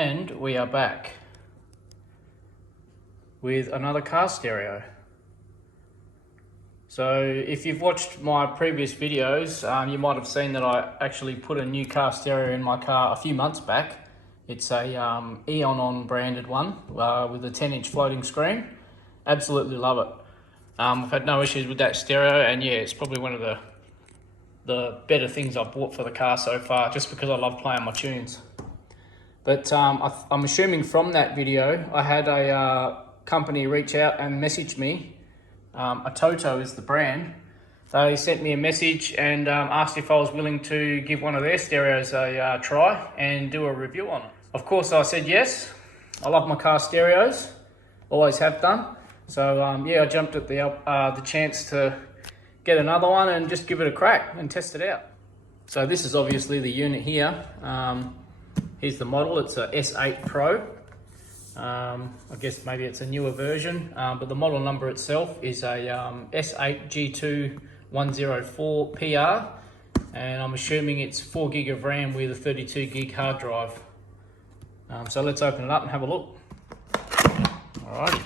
And we are back with another car stereo. So if you've watched my previous videos, you might have seen that I actually put a new car stereo in my car a few months back. It's a Eon branded one with a 10-inch floating screen. Absolutely love it. I've had no issues with that stereo, and yeah, it's probably one of the better things I've bought for the car so far, just because I love playing my tunes. But I'm assuming from that video, I had a company reach out and message me. ATOTO is the brand. They sent me a message and asked if I was willing to give one of their stereos a try and do a review on it. Of course I said yes. I love my car stereos, always have done. So yeah, I jumped at the chance to get another one and just give it a crack and test it out. So this is obviously the unit here. Here's the model, it's a S8 Pro. I guess maybe it's a newer version, but the model number itself is a S8 G2104PR, and I'm assuming it's 4 gig of RAM with a 32 gig hard drive. So let's open it up and have a look. Alright,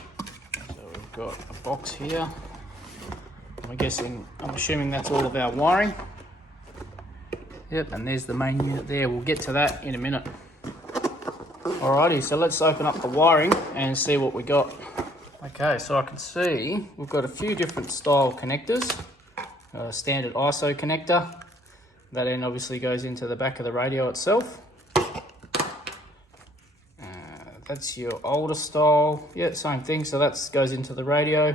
so we've got a box here. I'm assuming that's all of our wiring. Yep, and there's the main unit there. We'll get to that in a minute. Alrighty, so let's open up the wiring and see what we got. Okay, so I can see we've got a few different style connectors. A standard ISO connector. That end obviously goes into the back of the radio itself. That's your older style. Yeah, same thing. So that goes into the radio.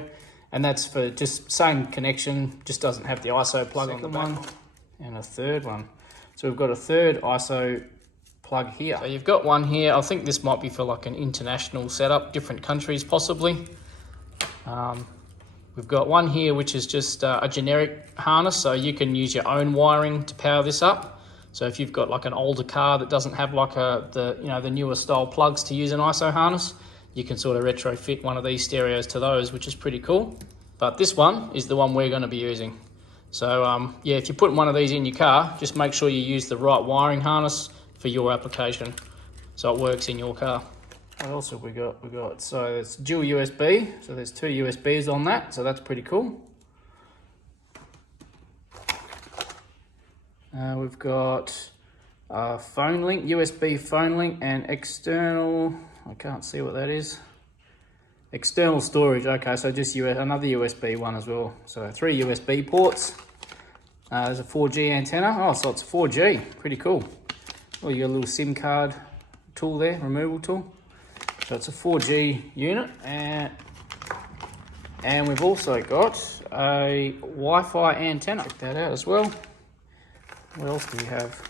And that's for just same connection, just doesn't have the ISO plug on the back. And a third one. So we've got a third ISO plug here. So you've got one here. I think this might be for like an international setup, different countries possibly. We've got one here which is just a generic harness, so you can use your own wiring to power this up. So if you've got like an older car that doesn't have like the newer style plugs to use an ISO harness, you can sort of retrofit one of these stereos to those, which is pretty cool. But this one is the one we're going to be using. So yeah, if you put one of these in your car, just make sure you use the right wiring harness for your application, so it works in your car. What else have we got? So it's dual USB, so there's 2 USBs on that, so that's pretty cool. We've got a phone link, USB phone link, and external, I can't see what that is. External storage, okay, so just another USB one as well. So 3 USB ports. There's a 4G antenna. Oh, so it's 4G, pretty cool. Oh, you got a little SIM card tool there, removal tool. So it's a 4G unit, and we've also got a Wi-Fi antenna. Check that out as well. What else do we have?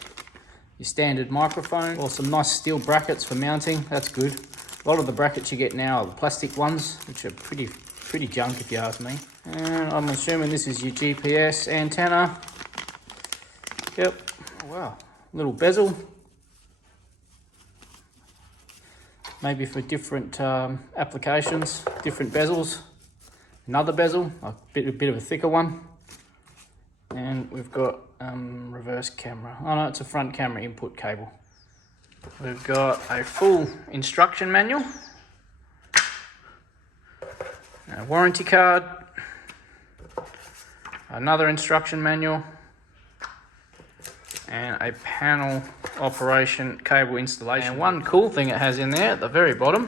Your standard microphone, or some nice steel brackets for mounting. That's good. A lot of the brackets you get now are the plastic ones, which are pretty junk if you ask me. And I'm assuming this is your GPS antenna. Yep. Oh, wow. Little bezel. Maybe for different applications, different bezels. Another bezel, a bit of a thicker one. And we've got reverse camera. Oh no, it's a front camera input cable. We've got a full instruction manual, a warranty card, another instruction manual, and a panel operation cable installation. And one cool thing it has in there at the very bottom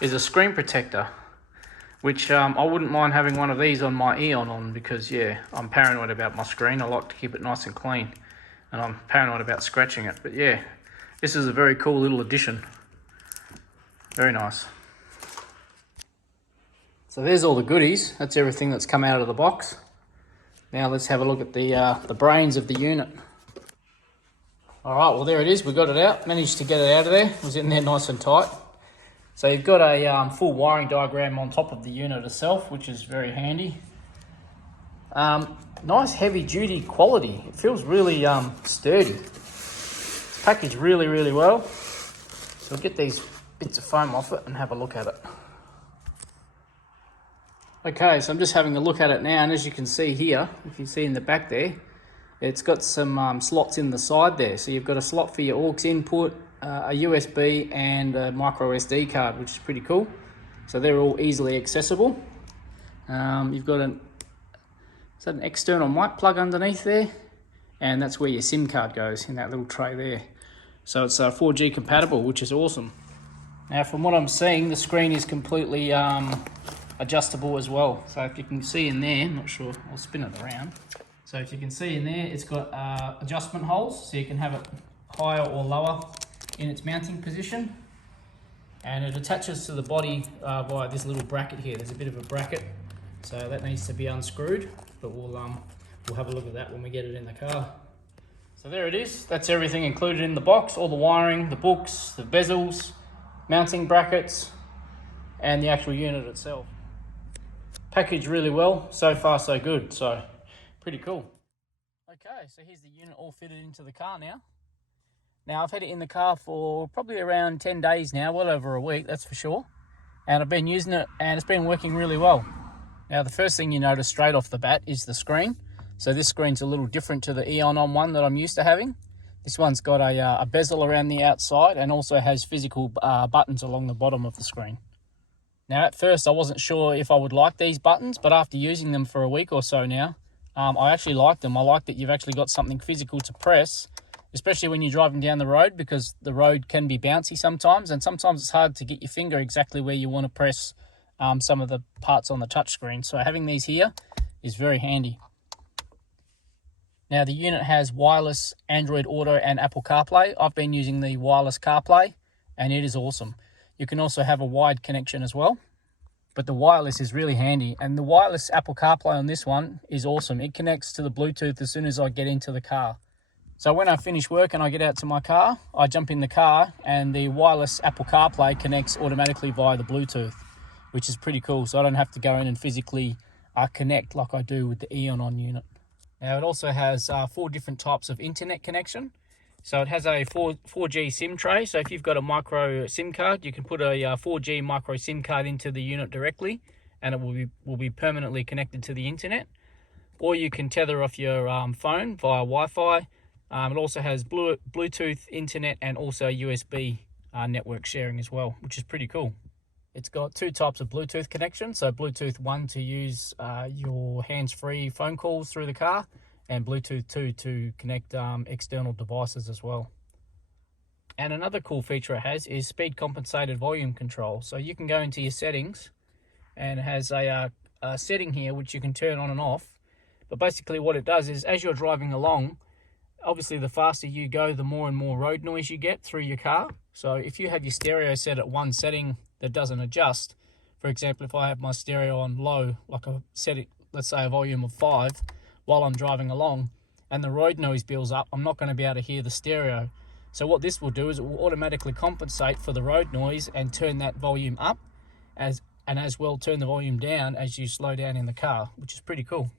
is a screen protector, which I wouldn't mind having one of these on my Eon because yeah, I'm paranoid about my screen. I like to keep it nice and clean, and I'm paranoid about scratching it. But yeah, this is a very cool little addition. Very nice. So there's all the goodies. That's everything that's come out of the box. Now let's have a look at the brains of the unit. All right, well there it is. We got it out. Managed to get it out of there. It was in there nice and tight. So you've got a full wiring diagram on top of the unit itself, which is very handy. Nice heavy duty quality. It feels really sturdy. It's packaged really, really well. So we'll get these bits of foam off it and have a look at it. Okay, so I'm just having a look at it now, and as you can see here, if you see in the back there, it's got some slots in the side there. So you've got a slot for your aux input, a USB and a micro SD card, which is pretty cool. So they're all easily accessible. You've got an external mic plug underneath there, and that's where your SIM card goes, in that little tray there. So it's 4G compatible, which is awesome. Now from what I'm seeing, the screen is completely adjustable as well. So if you can see in there, I'm not sure, I'll spin it around. So if you can see in there, it's got adjustment holes, so you can have it higher or lower in its mounting position. And it attaches to the body via this little bracket here. There's a bit of a bracket, so that needs to be unscrewed, but we'll have a look at that when we get it in the car. So there it is. That's everything included in the box, all the wiring, the books, the bezels, mounting brackets, and the actual unit itself. Packaged really well, so far so good, so pretty cool. Okay, so here's the unit all fitted into the car now. Now I've had it in the car for probably around 10 days now, well over a week, that's for sure. And I've been using it and it's been working really well. Now the first thing you notice straight off the bat is the screen. So this screen's a little different to the Eon-on one that I'm used to having. This one's got a bezel around the outside and also has physical buttons along the bottom of the screen. Now at first I wasn't sure if I would like these buttons, but after using them for a week or so now, I actually like them. I like that you've actually got something physical to press, especially when you're driving down the road, because the road can be bouncy sometimes, and sometimes it's hard to get your finger exactly where you want to press some of the parts on the touchscreen. So having these here is very handy. Now the unit has wireless Android Auto and Apple CarPlay. I've been using the wireless CarPlay and it is awesome. You can also have a wired connection as well, but the wireless is really handy. And the wireless Apple CarPlay on this one is awesome. It connects to the Bluetooth as soon as I get into the car. So when I finish work and I get out to my car, I jump in the car and the wireless Apple CarPlay connects automatically via the Bluetooth, which is pretty cool. So I don't have to go in and physically connect like I do with the Eon-on unit. Now it also has 4 different types of internet connection. So it has a 4G SIM tray. So if you've got a micro SIM card, you can put a 4G micro SIM card into the unit directly and it will be permanently connected to the internet. Or you can tether off your phone via Wi-Fi. It also has Bluetooth, internet, and also USB network sharing as well, which is pretty cool. It's got 2 types of Bluetooth connection. So Bluetooth 1 to use your hands-free phone calls through the car, and Bluetooth 2 to connect external devices as well. And another cool feature it has is speed compensated volume control. So you can go into your settings and it has a setting here which you can turn on and off. But basically what it does is as you're driving along, obviously the faster you go, the more and more road noise you get through your car. So if you have your stereo set at one setting that doesn't adjust, for example, if I have my stereo on low, like a setting, let's say a volume of 5, while I'm driving along, and the road noise builds up, I'm not going to be able to hear the stereo. So what this will do is it will automatically compensate for the road noise and turn that volume up, and as well turn the volume down as you slow down in the car, which is pretty cool.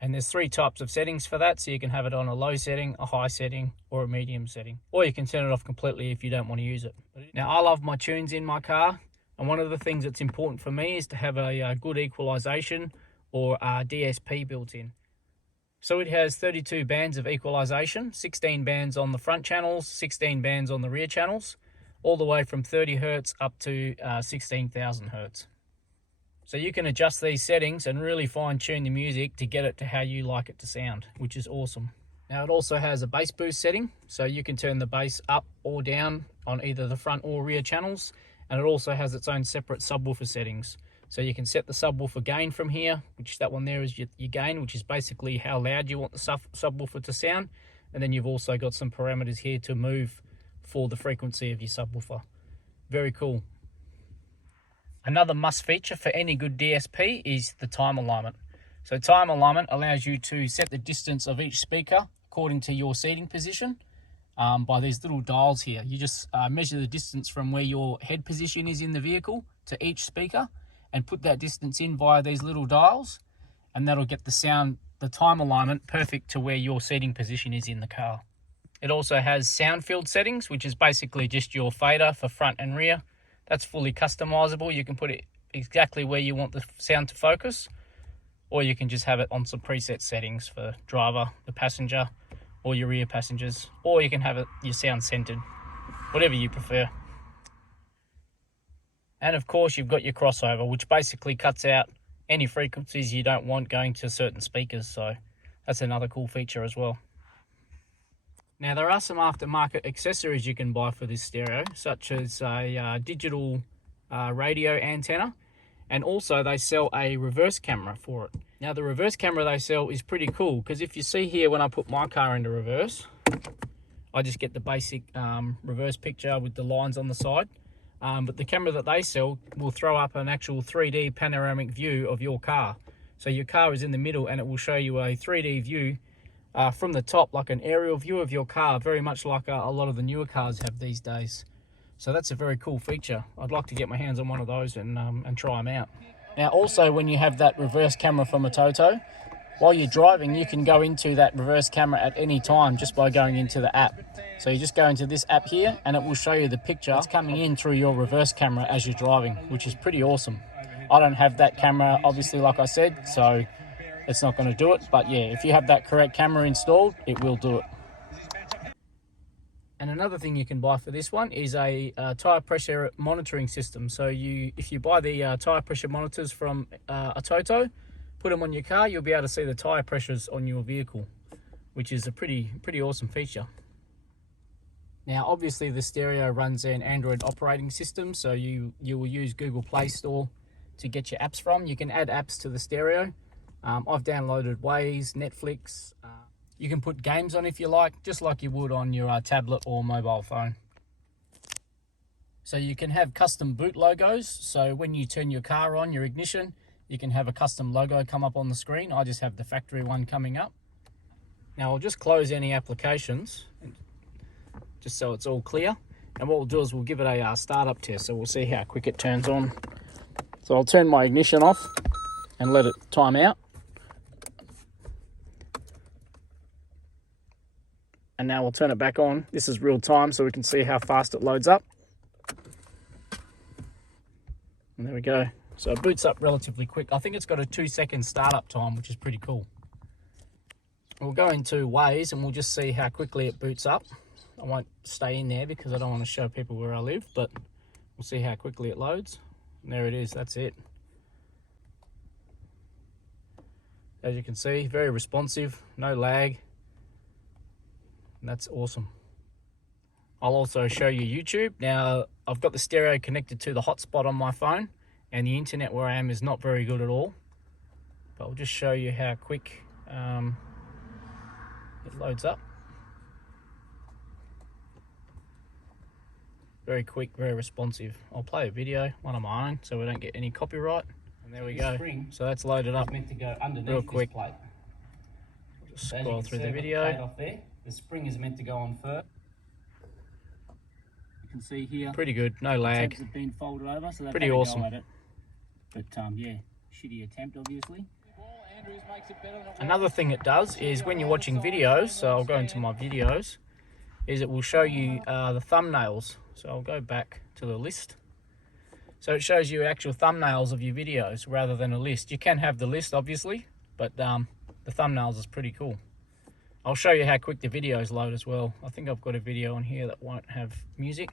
And there's 3 types of settings for that, so you can have it on a low setting, a high setting, or a medium setting. Or you can turn it off completely if you don't want to use it. Now, I love my tunes in my car, and one of the things that's important for me is to have a good equalization or a DSP built in. So it has 32 bands of equalization, 16 bands on the front channels, 16 bands on the rear channels, all the way from 30 Hertz up to 16,000 Hertz. So you can adjust these settings and really fine tune the music to get it to how you like it to sound, which is awesome. Now it also has a bass boost setting, so you can turn the bass up or down on either the front or rear channels, and it also has its own separate subwoofer settings. So you can set the subwoofer gain from here, which that one there is your gain, which is basically how loud you want the subwoofer to sound, and then you've also got some parameters here to move for the frequency of your subwoofer. Very cool. Another must feature for any good DSP is the time alignment. So time alignment allows you to set the distance of each speaker according to your seating position by these little dials here. You just measure the distance from where your head position is in the vehicle to each speaker and put that distance in via these little dials, and that'll get the time alignment perfect to where your seating position is in the car. It also has sound field settings, which is basically just your fader for front and rear. That's fully customizable. You can put it exactly where you want the sound to focus, or you can just have it on some preset settings for driver, the passenger, or your rear passengers, or you can have it your sound centered, whatever you prefer. And of course you've got your crossover, which basically cuts out any frequencies you don't want going to certain speakers, so that's another cool feature as well. Now there are some aftermarket accessories you can buy for this stereo, such as a digital radio antenna, and also they sell a reverse camera for it. Now the reverse camera they sell is pretty cool, because if you see here when I put my car into reverse, I just get the basic reverse picture with the lines on the side. But the camera that they sell will throw up an actual 3D panoramic view of your car. So your car is in the middle and it will show you a 3D view from the top, like an aerial view of your car, very much like a lot of the newer cars have these days. So that's a very cool feature. I'd like to get my hands on one of those and try them out. Now also, when you have that reverse camera from ATOTO, while you're driving, you can go into that reverse camera at any time just by going into the app. So you just go into this app here and it will show you the picture that's coming in through your reverse camera as you're driving, which is pretty awesome. I don't have that camera, obviously, like I said, so it's not going to do it. But yeah, if you have that correct camera installed, it will do it. And another thing you can buy for this one is a tyre pressure monitoring system. So if you buy the tyre pressure monitors from ATOTO, put them on your car, you'll be able to see the tyre pressures on your vehicle, which is a pretty awesome feature. Now obviously the stereo runs an Android operating system, so you will use Google Play Store to get your apps from. You can add apps to the stereo. I've downloaded Waze, Netflix. You can put games on if you like, just like you would on your tablet or mobile phone. So you can have custom boot logos, so when you turn your car on, your ignition, you can have a custom logo come up on the screen. I just have the factory one coming up. Now I'll just close any applications, just so it's all clear. And what we'll do is we'll give it a startup test, so we'll see how quick it turns on. So I'll turn my ignition off and let it time out. And now we'll turn it back on. This is real time, so we can see how fast it loads up. And there we go. So it boots up relatively quick. I think it's got a 2-second startup time, which is pretty cool. We'll go into Waze and we'll just see how quickly it boots up. I won't stay in there because I don't want to show people where I live, but we'll see how quickly it loads. And there it is, that's it. As you can see, very responsive, no lag. And that's awesome. I'll also show you YouTube. Now, I've got the stereo connected to the hotspot on my phone, and the internet where I am is not very good at all. But I'll just show you how quick it loads up. Very quick, very responsive. I'll play a video, one of my own, so we don't get any copyright. And there we go. So that's loaded up meant to go underneath real quick. This plate. Just scroll through the video. Off there. The spring is meant to go on first. You can see here. Pretty good, no lag. Tabs have been folded over, so pretty awesome. Go at it. But yeah, shitty attempt, obviously. Another thing it does is when you're watching videos, so I'll go into my videos, is it will show you the thumbnails. So I'll go back to the list. So it shows you actual thumbnails of your videos rather than a list. You can have the list, obviously, but the thumbnails is pretty cool. I'll show you how quick the videos load as well. I think I've got a video on here that won't have music.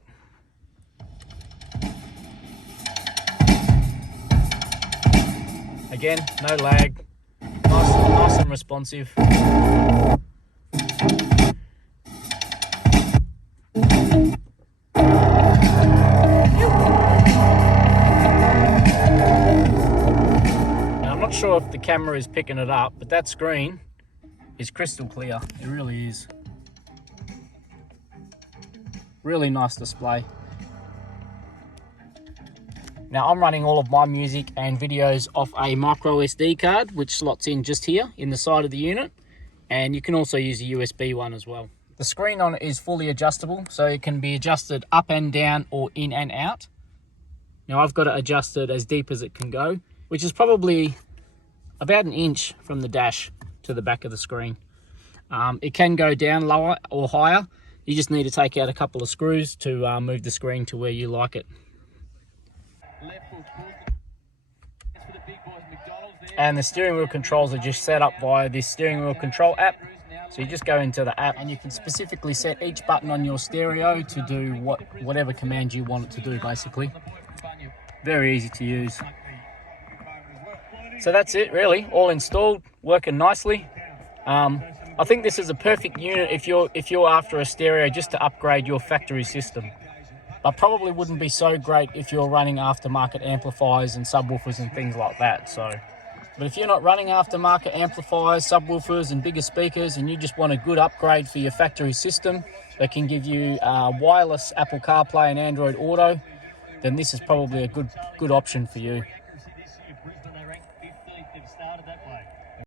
Again, no lag, nice and responsive. Now, I'm not sure if the camera is picking it up, but that screen is crystal clear. It really is. Really nice display. Now I'm running all of my music and videos off a micro SD card, which slots in just here in the side of the unit. And you can also use a USB one as well. The screen on it is fully adjustable, so it can be adjusted up and down or in and out. Now I've got it adjusted as deep as it can go, which is probably about 1 inch from the dash to the back of the screen. It can go down lower or higher. You just need to take out a couple of screws to move the screen to where you like it. And the steering wheel controls are just set up via this steering wheel control app. So you just go into the app and you can specifically set each button on your stereo to do whatever command you want it to do, basically. Very easy to use. So that's it, really, all installed, working nicely. I think this is a perfect unit if you're after a stereo just to upgrade your factory system. But probably wouldn't be so great if you're running aftermarket amplifiers and subwoofers and things like that. But if you're not running aftermarket amplifiers, subwoofers and bigger speakers, and you just want a good upgrade for your factory system that can give you wireless Apple CarPlay and Android Auto, then this is probably a good option for you.